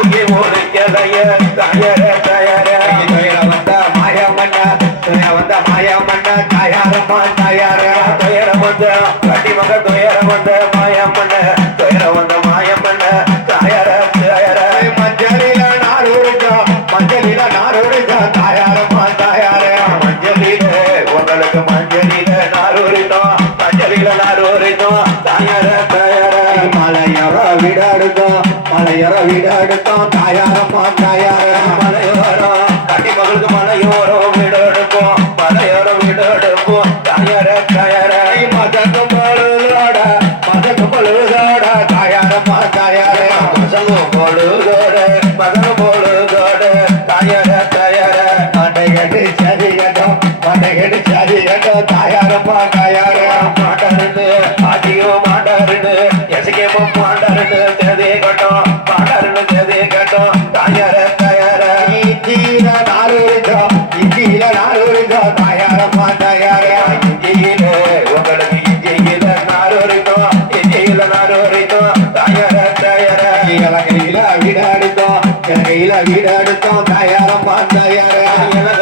தூக்கி முடிக்கலைய தயார தயார. துயர வந்த மாயமன்ன துயர வந்த மாயமன்ன தயாரம்மா தயார துயர வந்த கட்டி மக துயர வந்த மாயமன்ன துயர வந்த மாயமன்ன தயார தயார மஞ்சளில நாரூருக்கா மஞ்சளில நாரூருக்கா தயாரம்மா தயார மஞ்சளில உங்களுக்கு மஞ்சளில நாரூரிட்டோ மஞ்சளில நாரூரிட்டோ விடாடுத்தோம் வீடு விடாடுத்தோம் தாயாரம்மா தாயார மலையோரம் கட்டி மகளுக்கு மலையோரம் வீடு மலையோரோ மலையோரம் வீடு விடாடுப்போம் தாயார தாயார. மதக்கும் பழுதோட மதக்கும் பழுதோட. தாயாரம்மா தாயார. மசங்கும் பொழுதோட மதக்கும் பொழுதோட. தாயார தாயார. மண்டைகட்டு சரி கட்டும் மண்டைகட்டு சரி கட்டும் தாயாரம்மா தாயார. மாட்டாருன்னு ஆட்டியோ மாட்டாருன்னு எசகேமோ மாட்டாருன்னு தேதே கட்டும் மாட்டாருன்னு தேதே கட்டும். தாயார தயார. இந்தியில நாலு இருக்கோம் இஞ்சியில நாலு இருக்கோம் தாயாரம்மா தாயார. இஞ்சியில உங்களுக்கு இந்தியில நாலு இருக்கோம் இஞ்சியில நாலு இருக்கோம் தாயார தயார. இலங்கையில வீடாடுத்தோம் இலங்கையில வீடாடுத்தோம் தாயாரம்மா தாயார. இலங்கையில வீடு எடுப்போம் இலங்கையில வீடு